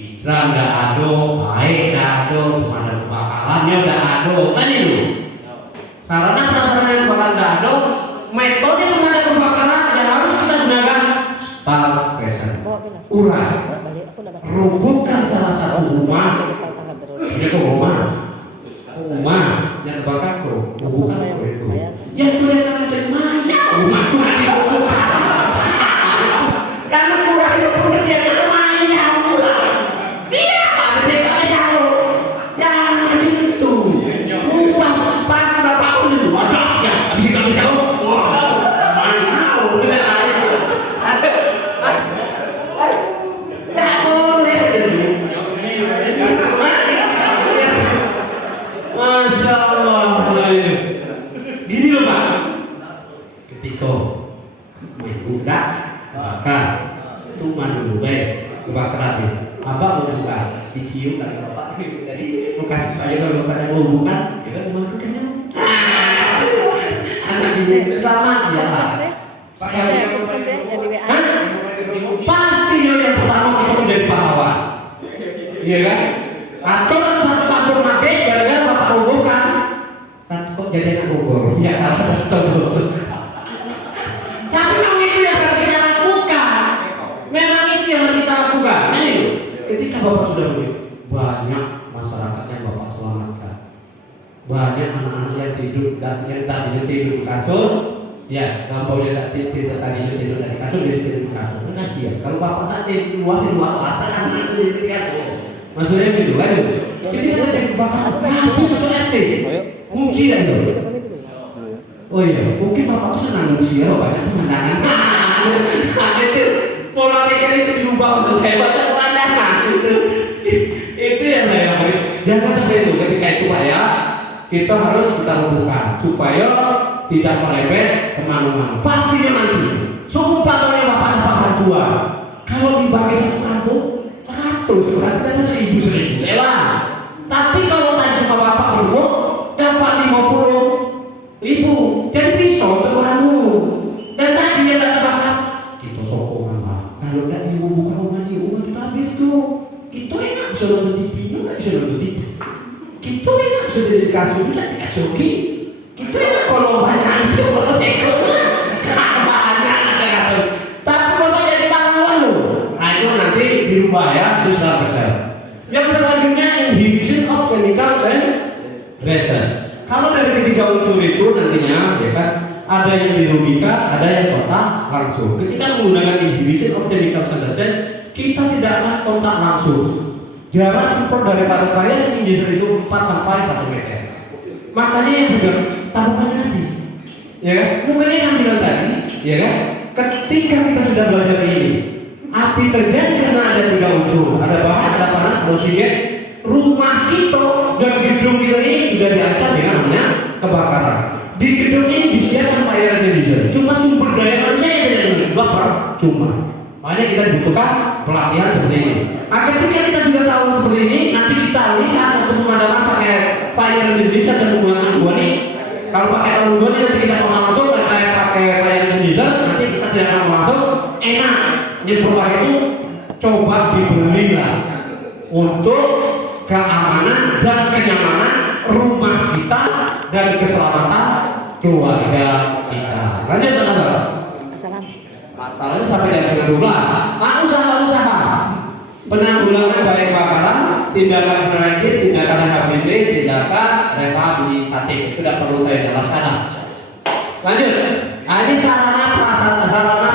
hidran tidak ada, air tidak ada, pemadam kebakarannya tidak ada, kan itu? Sarana prasarana kebakaran tidak ada, metode pemadam kebakaran yang harus kita gunakan starvation, urai, robohkan salah satu rumah. Dia kok Oma yang terbakar kok, bukan itu. Yang kurang dari mana? Oma itu nanti bukan. Karena kurang itu pun dia temannya pula. Dia bisa kalau yang itu. Bapak udah wadah ya, habis kamu jauh. Wah, mana udah ayo. Tak boleh jadi. Masya Allah. Gini loh Pak, ketika main budak bakar itu dulu kebakaran deh. Abang mau buka, dicium kali bapak. Jadi mau kasih aja kalau bapak mau buka, ya kan mau kenyang. Anak ini selamat ya. Pasti yang pertama kita menjadi pahlawan, iya kan? Atau satu kampung habis gara-gara bapak robohkan. Satu kok jadi anak Bogor, ya kalau ada sesuatu. Tapi memang itu yang harus kita lakukan. Memang itu yang harus kita lakukan. Kan itu. Ketika bapak sudah banyak masyarakat yang bapak selamatkan, banyak anak-anak yang tidur dan yang tadinya tidur di kasur, ya gampangnya tidak tadinya tidur dari kasur jadi tidur di kasur. Kan kasihan. Kalau bapak tak tidur di luar rasa anak itu jadi di kasur. Maksudnya gitu kan? Ketika terjadi kebakaran, habis satu RT. Kunci dan itu. Oh iya, mungkin bapakku senang ngungsi ya, banyak pemandangan. Nah itu pola pikir itu diubah untuk hebatnya pemandangan itu yang saya maksud. Jangan sampai itu ketika itu Pak ya, kita harus kita lakukan supaya tidak merembet kemana-mana. Pastinya nanti, sumpah kalau bapak dapat bantuan, kalau dibagi satu kampung 100, berarti dapat 1000 lewat. Tapi kalau tadi cuma bapak berdua dapat 50.000, jadi pisau terlalu. Dan tadi yang tak terbakar, kita sokongan lah. Kalau tidak dibuka rumah kita habis tuh. Kita enak bisa nonton TV, nggak bisa nonton TV. Kita enak bisa jadi kasur, nggak dikasih hoki. Kita enak kalau banyak itu, kalau sekor lah. Banyak ada kasur. Tapi bapak jadi pahlawan loh. Nah itu nanti dirubah ya, itu sudah besar. Yang selanjutnya inhibition of chemical reaction. Kalau dari ketiga unsur itu nantinya ya kan ada yang dirugikan, ada yang kontak langsung. Ketika menggunakan inhibition of chemical reaction, kita tidak akan kontak langsung. Jarak support daripada fire extinguisher itu 4 sampai 1 meter. Makanya yang sudah tabungan nanti, ya kan? Bukannya yang bilang tadi, ya kan? Ketika kita sudah belajar ini, api terjadi karena ada 3 unsur, ada bahan, ada panas, ada oksigen. Rumah kita dan gedung kita ini sudah diancam dengan namanya kebakaran. Di gedung ini disiapkan fire extinguisher. Cuma sumber daya manusia yang tidak baper, cuma. Makanya kita butuhkan pelatihan seperti ini. Nah, ketika kita sudah tahu seperti ini, nanti kita lihat untuk pemadaman pakai fire extinguisher dan menggunakan gua nih. Kalau pakai tahun gua nih nanti kita kontak langsung pakai fire extinguisher, nanti kita tidak akan langsung enak. Nyemprot itu coba dibeli lah untuk keamanan dan kenyamanan rumah kita dan keselamatan keluarga kita. Lanjut teman-teman. Masalahnya sampai dari 12. Nah, usaha-usaha penanggulangan baik kebakaran, tindakan preventif, tindakan rehabilitatif, tindakan rehabilitatif itu tidak perlu saya jelaskan. Lanjut. Nah, ini sarana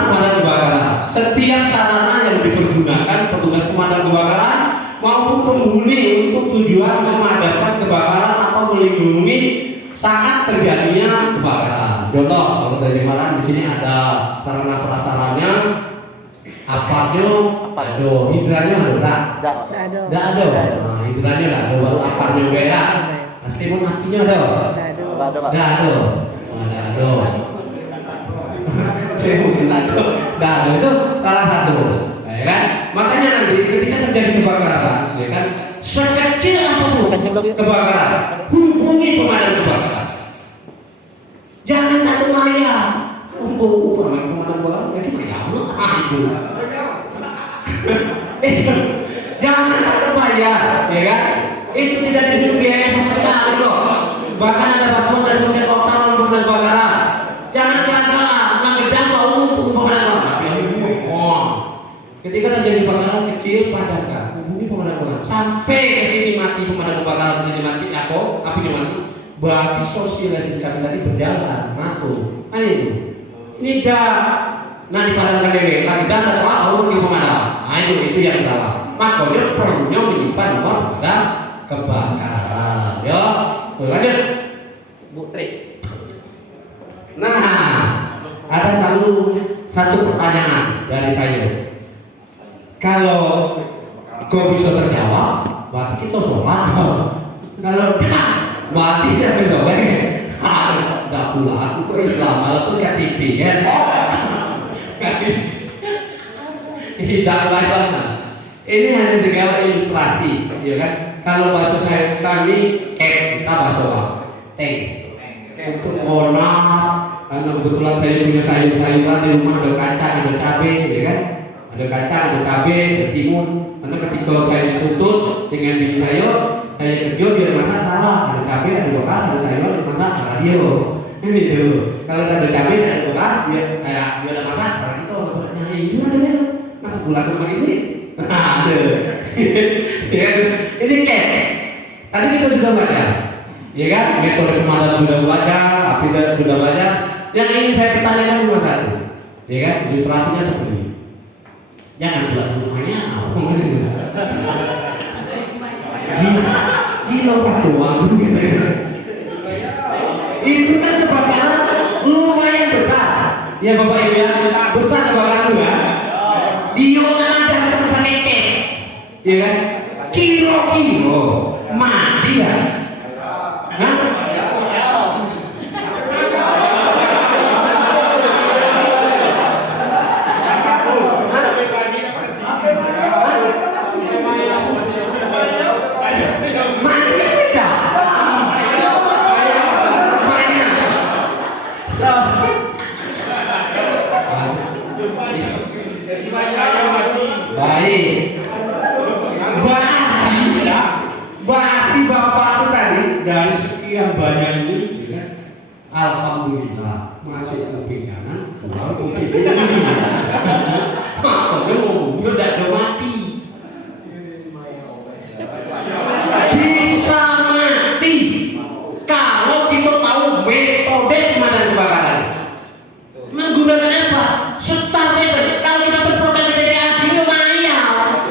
pemadam kebakaran. Setiap sarana yang dipergunakan petugas pemadam kebakaran maupun penghuni untuk tujuan memadamkan kebakaran atau melindungi saat terjadinya kebakaran. Contoh, kalau dari kebakaran di sini ada sarana prasarannya, aparatnya ada, hidrannya ada, tidak ada. Nah, hidrannya ada, baru aparatnya beda. Pasti apinya ada, tidak ada. Saya mungkin ada, itu salah satu. Ya kan? Makanya nanti ketika terjadi kebakaran, ya kan, sekecil apapun kebakaran, hubungi pemadam kebakaran. Jangan tak maya. Pemadam kebakaran, jadi maya itu. Jangan tak terbayar, ya kan? Itu tidak dihidup biaya sama sekali loh. Bahkan ada bantuan dari punya kota pemadam kebakaran. Jangan kelangkaan, ngedang mau pemadam kebakaran. Ketika terjadi kebakaran kecil padamkan. bunyi pemadam kebakaran sampai ke sini mati pemadam kebakaran sini mati apinya mati, berarti sosialisasi kami tadi berjalan masuk. Ini dah nah dipadamkan dewe lagi dah telah di pemadam. Nah itu yang salah. Makanya perlunya menyimpan nomor pemadam kebakaran. Yo, lanjut. Bu Tri. Nah, ada satu pertanyaan dari saya. Kalau kau bisa terjawab, berarti kita sholat. Kalau tidak, berarti tidak bisa sholat. Tidak pula aku kok Islam, malah tuh kayak TV kan. Tidak lah. Ini hanya segala ilustrasi, ya kan? Kalau bahasa saya kami kita bahasa tank. Untuk konak, karena kebetulan saya punya sayur-sayuran di rumah, ada kacang, ada cabai, ya kan? Ada kacang, ada cabai, ada timun. Karena ketika saya dituntut dengan bini saya kerja biar masak salah, ada cabai, ada bekas, ada sayuran, ada masak, salah dia. Ini tuh. Kalau ada cabai, ada bekas, dia ada masak, salah kita. Nah itu ada kan? Maka pulang ke rumah ini. Nah, ini cek. Tadi kita sudah baca. Ya kan, metode pemadam sudah baca, api sudah baca. Yang ingin saya pertanyakan cuma satu, ya kan, ilustrasinya seperti ini. Jangan jelas semuanya. Gila tak doang gitu. Itu kan kebakaran lumayan besar. Ya Bapak Ibu ya, besar kebakaran itu kan. Dia ada pakai kek, ya kan? Kilo mati ya. Hah? Berarti Bapak itu tadi dari sekian banyak ini, ya kan? Alhamdulillah masih kuping kanan, keluar kuping kiri. Makanya mobil tidak mati. Bisa mati kalau kita tahu metode pemadam kebakaran. Menggunakan apa? Start method. Kalau kita semprotkan ke titik api itu mayau.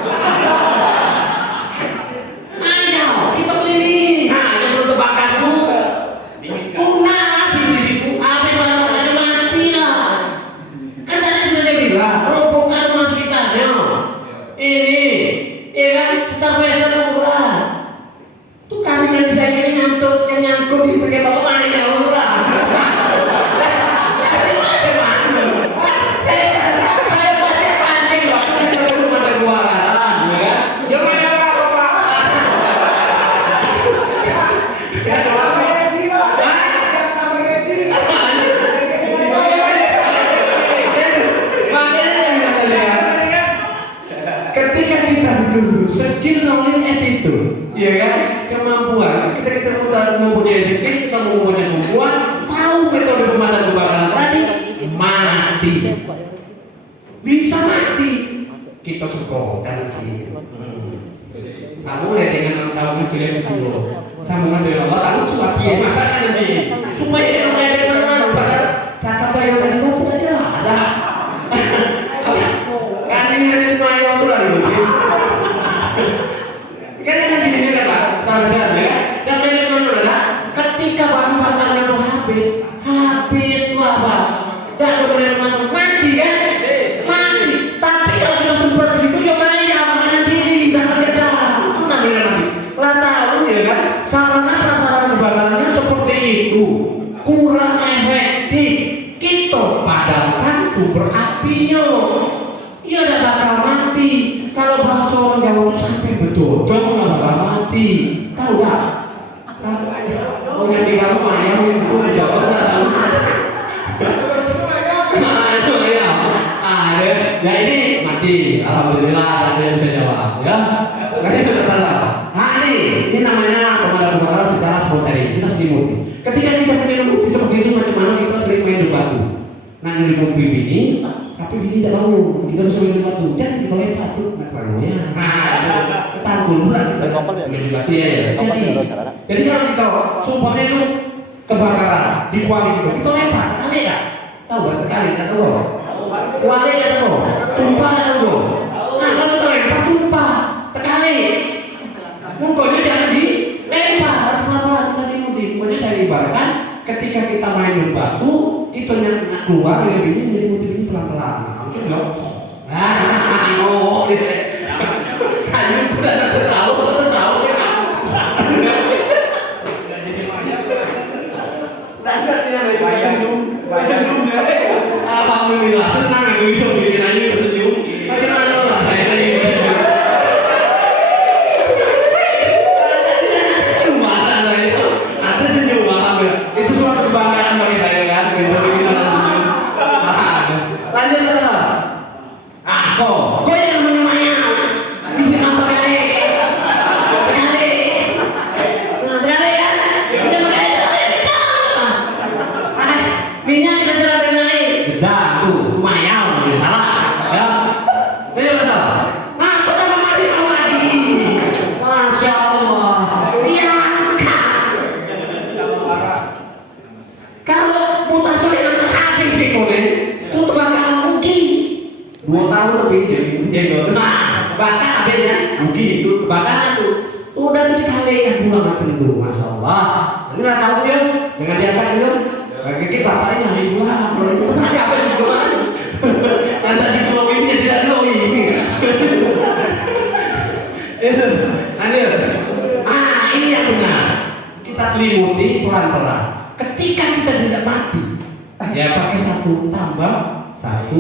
Kita kelilingi. Nah, yang belum terbakar itu punah api di situ. Api bakarnya mati lah. Kan tadi sudah saya bilang, robohkan rumah sekitarnya. Ini, ya kan? Start method ukuran. Itu kami yang saya ini nyangkut di bagian bawah mayau lah. Ketika kita dituntut skill knowledge attitude, ya kan, kemampuan. Kita mempunyai skill, kita mempunyai kemampuan, tahu metode pemadam kebakaran tadi, mati, bisa mati. Kita semprotkan lagi. Sama dengan kamu kalian itu, sambungan dengan Allah. Tahu tuh api masakan nanti, supaya kita mulai dengan pada cakap saya tadi kan sudah jelas. Kandungan mayau itu lah ini. Kan yang gini kan Pak, taruhan ya. Dan memang adalah ketika bahan bakarnya itu habis itu apa? Dan teman-teman mati kan? Mati. Tapi kalau kita semprot di situ ya mayau makanan diri jangan gedang. Itu namanya nanti. Lah tahu ya kan? Sarana prasarana kebakarannya seperti itu. Kurang efektif. Kita padamkan sumber apinya. Ya udah bakal mati. Kalau bahasa orang Jawa itu sampai bedodong nggak bakal mati. Tahu nggak? Oh yang di kamu ayam itu Jawa nggak tahu. Nah itu ya. Ya ini mati. Alhamdulillah ada yang bisa jawab ya. Nanti itu kata. Nah ini namanya pemadam kebakaran secara spontan. Kita selimut. Ketika kita punya bukti seperti itu, macam mana kita sering main batu. Nah nyeliput ini tapi bini tidak bangun. Kita harus main di batu. Dan kita lempar tuh, nak lalunya. Ketanggul pula kita main di batu ya. Jadi kalau kita sumpahnya itu kebakaran di kuali kita lempar, kali ya. Tahu berapa kali? Nggak tahu. Kuali nggak tahu. Tumpah nggak tahu. Nah kalau kita lempar tumpah, tekali. Mukanya jangan dilempar, harus pelan-pelan kita dimuti. Pokoknya saya ibaratkan ketika kita main batu, kita yang keluar yang ini jadi muti ini pelan-pelan. Mungkin loh. Kayu udah tahu, tahu kan? Alhamdulillah senang aku bisa bikin aja bersenyum. Bagaimana lah saya tadi bersenyum. Ada senyum malam ya. Itu suatu kebanggaan bagi saya kan bisa bikin orang senyum. Lanjut kata. Kok yang namanya Maya bisa apa kali? Kali. Nah, kali ya. Bisa pakai minyak kita cara kali. Dah tuh Maya salah. Ya. Ini betul. Nah, kita kemari lagi. Masya Allah. Kalau mutasi yang habis sih boleh, itu terbakar mungkin 2 tahun lebih jadi nah bakar habisnya mungkin itu kebakaran tuh udah tuh dikalikan pula macam itu, masya Allah. Ini lah tahu dia dengan diangkat dia, kiki bapaknya hari pulang kalau itu terbakar apa di rumah, nanti di glowingnya tidak glowing. Itu, lanjut. Ini yang benar. Kita selimuti pelan-pelan. Ketika kita tidak mati, ya pakai 1 tambah 1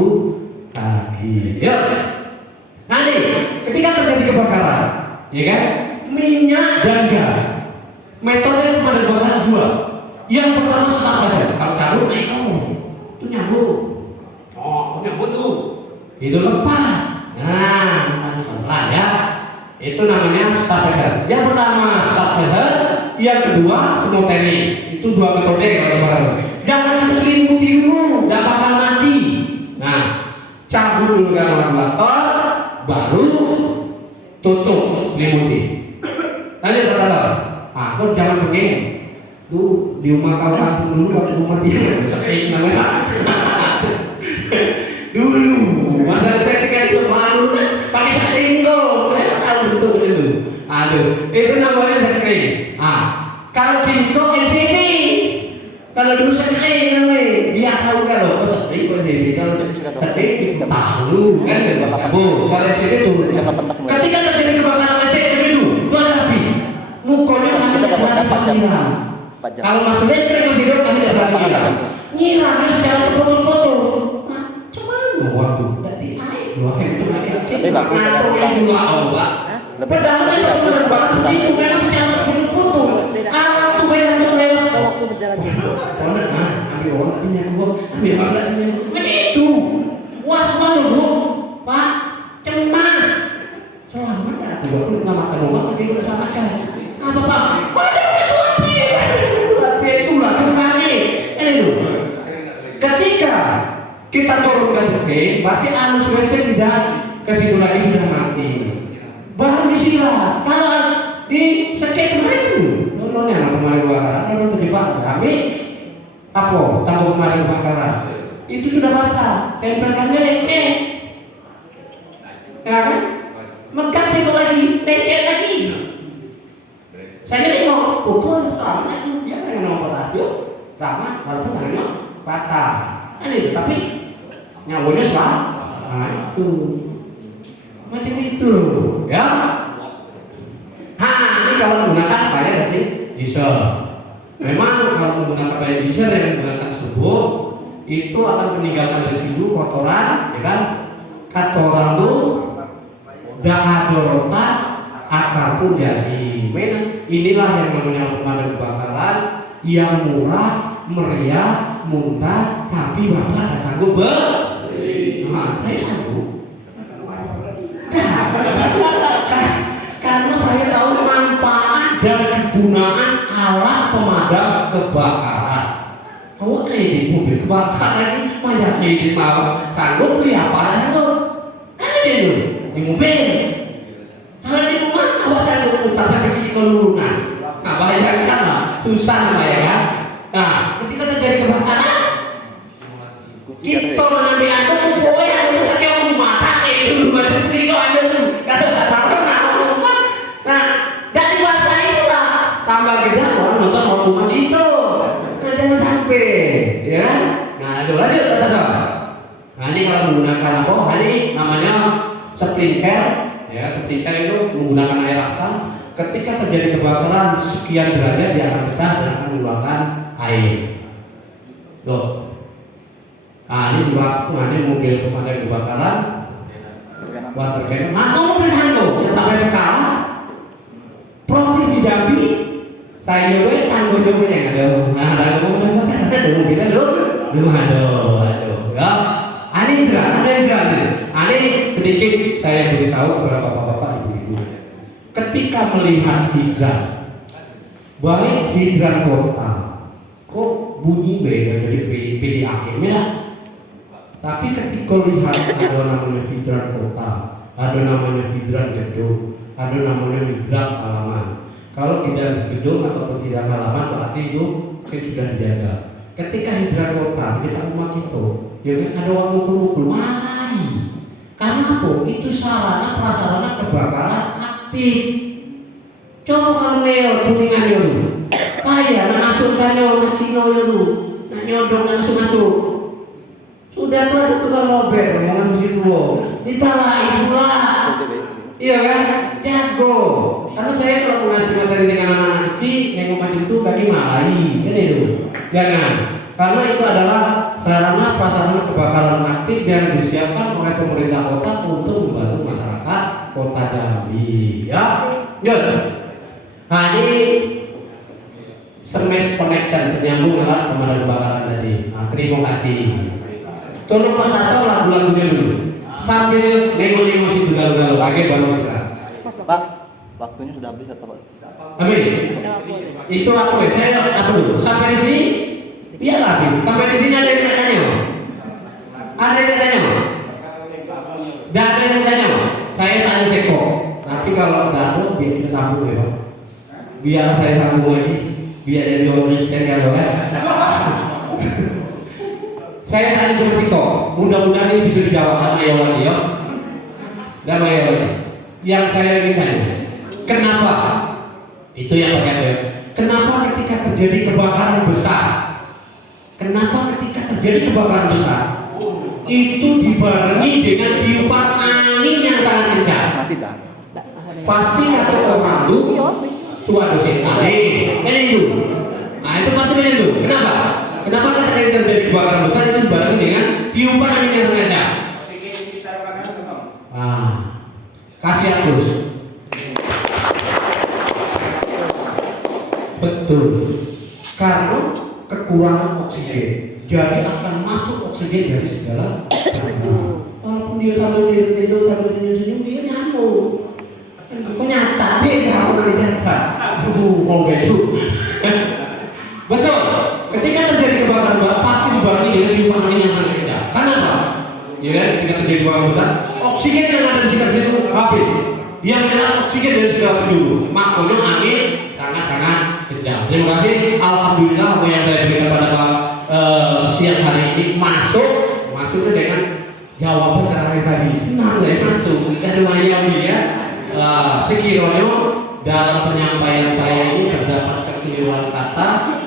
kaki. Yuk. Nanti ketika terjadi kebakaran, ya kan? Minyak dan gas. Metode pemadam 2. Yang pertama start saja. Kalau kabur naik itu nyambung. Nyambung tuh. Itu lepas. Nah, pelan ya. Itu namanya start pressure. Yang pertama start pressure, yang kedua simultane. Itu 2 metode kalau jangan diselimuti dulu, tidak bakal mati. Nah, cabut dulu regulator, baru tutup selimuti. Lanjut kata. Aku jangan begini. Tuh di rumah kampung dulu waktu rumah dia sekali namanya. Dulu masa saya tinggal semua dulu pakai setinggo, mereka tahu betul itu. Aduh, itu namanya sekring. Kalau kinko NCP, kalau dulu sekring namanya, dia tahu kalau kok sekring kok NCP, kalau sekring diputar dulu kan, kamu kalau NCP turun. Ketika terjadi kebakaran NCP itu, itu ada api, mukanya kami tidak dapat nyiram. Kalau masuk listrik ke situ kami tidak dapat nyiram. Nyiramnya secara terputus-putus. Waktu tadi air loh itu lagi kecil atau yang dulu Pak padahal itu benar banget itu memang secara terputus-putus tuh bayar untuk lewat waktu berjalan ambil orang tadi nyaku ambil orang tadi nyaku begitu waspada dulu Pak cemas selamat ya tuh waktu menyelamatkan orang tadi udah selamatkan apa Pak waduh itulah tukangnya ini loh ketika kita turunkan oke, berarti anus wete tidak ke situ lagi sudah mati. Baru disiram. Kalau di sekek kemarin itu, nontonnya anak pemadam kebakaran, nonton terjebak, ambil apa? Tanggung pemadam kebakaran. Itu sudah basah, tempelkannya lengket, ya kan? Megat sekok lagi, lengket lagi. Saya nengok, pukul selamat lagi, dia kan ngomong radio, selamat, walaupun tangannya patah. Ini tapi nyawanya selamat. Nah itu macam itu loh ya. Ini kalau menggunakan kayak berarti diesel. Memang kalau menggunakan kayak diesel yang menggunakan subuh itu akan meninggalkan residu kotoran, ya kan? Kotoran lu dah ada rotak, akar pun jadi. Inilah yang namanya pemadam kebakaran yang murah, meriah, muntah, tapi bapak tak sanggup beli. Saya sanggup. Karena saya tahu manfaat dan kegunaan alat pemadam kebakaran. Awak kayak di mobil kebakaran lagi Masa hidup mau sanggup beli apa? Ada sanggup. Kan ada itu di mobil. Kalau di rumah awak sanggup utang sampai kini kau lunas. Nah bayangkan lah, susah nama ya kan. Nah ketika terjadi kebakaran, kita mengambil anu boy yang kita kayak rumah itu rumah itu kiri kau ada tu. Kalau tak salah nak rumah. Nah dari masa itulah tambah gede orang nonton mau rumah gitu. Nah jangan sampai, ya kan? Nah itu lanjut kata saya. Nah ini kalau menggunakan apa? Ini namanya sprinkler. Ya, sprinkler itu menggunakan air asam. Ketika terjadi kebakaran sekian derajat dia akan pecah dan akan mengeluarkan air. Tuh. Nah ini juga, nah ini mobil pemadam kebakaran. Water cannon. Atau mobil handuk yang sampai sekarang. Provinsi Jambi. Saya juga tanggung jawabnya yang ada. Nah, ada mobil kebakaran, ada mobilnya aduh, ya. Ini ada yang ini sedikit saya beritahu kepada bapak-bapak ibu-ibu. Ketika melihat hidran, baik hidran kota, kok bunyi beda dari PDAM-nya. Tapi ketika lihat ada namanya hidran kota, ada namanya hidran gedung, ada namanya hidran halaman. Kalau hidran gedung ataupun hidran halaman berarti itu sudah dijaga. Ketika hidran kota, kita rumah kita, ya kan ada orang mukul-mukul, makai. Karena apa? Itu sarana prasarana kebakaran aktif. Coba kalau leo kuningan dulu, payah nak masukkan nyawa macino dulu, nak nyodok langsung masuk. Sudah tuh ada tukang mobil, ngomongan mesti tua, ditalain pula. Iya kan? Jago. Karena saya kalau mengasih materi dengan anak-anak kecil, nengok macam itu kaki malai, kan itu. Jangan. Karena itu adalah sarana prasarana kebakaran aktif yang disiapkan oleh pemerintah kota untuk membantu masyarakat kota Jambi. Ya, nah ini smash connection penyambung alat pemadam kebakaran tadi. Nah, terima kasih. Tolong Pak Tasol lagu-lagunya dulu. Sambil nengok-nengok situ galau-galau, lagi baru kita. Pak, waktunya sudah habis atau Pak? Habis. Itu aku ya, saya apa dulu? Sampai di sini. Iya habis. Sampai di sini ada yang tanya. Ada yang tanya. Tidak ada yang tanya. Saya tanya Seko. Tapi kalau tidak ada, biar kita sambung ya Pak. Biar saya sambung lagi. Biar jadi orang Kristen kalau kan. Saya tanya cuma Seko. Mudah-mudahan ini bisa dijawab sama Ayo lagi ya. Dan Ayo lagi. Yang saya ingin tanya, kenapa? Itu yang pertama. Kenapa ketika terjadi kebakaran besar? Kenapa ketika terjadi kebakaran besar itu dibarengi dengan tiupan angin yang sangat kencang? Pasti kata orang itu tua dosen ini itu. Nah itu pasti itu. Kenapa? Kenapa ketika terjadi kebakaran besar itu dibarengi dengan tiupan angin yang sangat kencang? Nah, kasih terus. Betul. Karena kekurangan oksigen, jadi akan masuk oksigen dari segala bagian. Walaupun dia sambil tidur sambil senyum-senyum, dia nyambung. Kok nyata dia nggak pernah nyata. Mau begitu. Betul. Ketika terjadi kebakaran pasti dibarengi dengan tiupan angin yang sangat kencang. Kenapa? Ya kan, ketika terjadi kebakaran besar, oksigen yang ada di sekitar itu habis. Dia menyerap oksigen dari segala penjuru. Makanya angin sangat-sangat kencang. Terima kasih. Alhamdulillah apa yang saya berikan pada siang hari ini masuknya dengan jawaban terakhir tadi. Senang saya masuk. Dan lumayan ya. Sekiranya dalam penyampaian saya ini terdapat kekeliruan kata,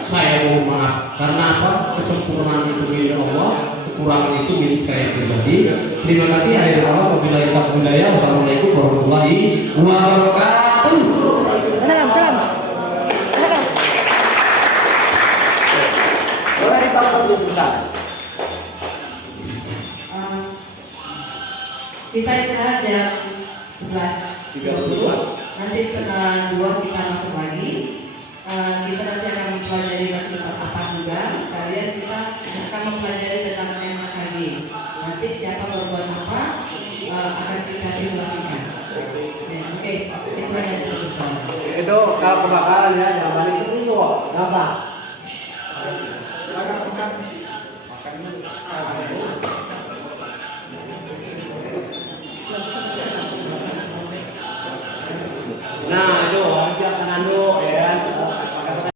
saya mohon maaf. Karena apa? Kesempurnaan itu milik Allah, kekurangan itu milik saya pribadi. Terima kasih. Akhir Allah. Wabillahi taufiq. Wassalamualaikum warahmatullahi wabarakatuh. Salam. Kita istirahat jam 11.30. Nanti setengah 2 kita masuk lagi. Kita nanti akan mempelajari masjid apa juga. Sekalian kita akan mempelajari tentang MKG. Nanti siapa berbuat apa akan kita simulasikan. Oke, itu aja dulu. Itu kalau kebakaran ya, jangan balik itu kok. Kenapa?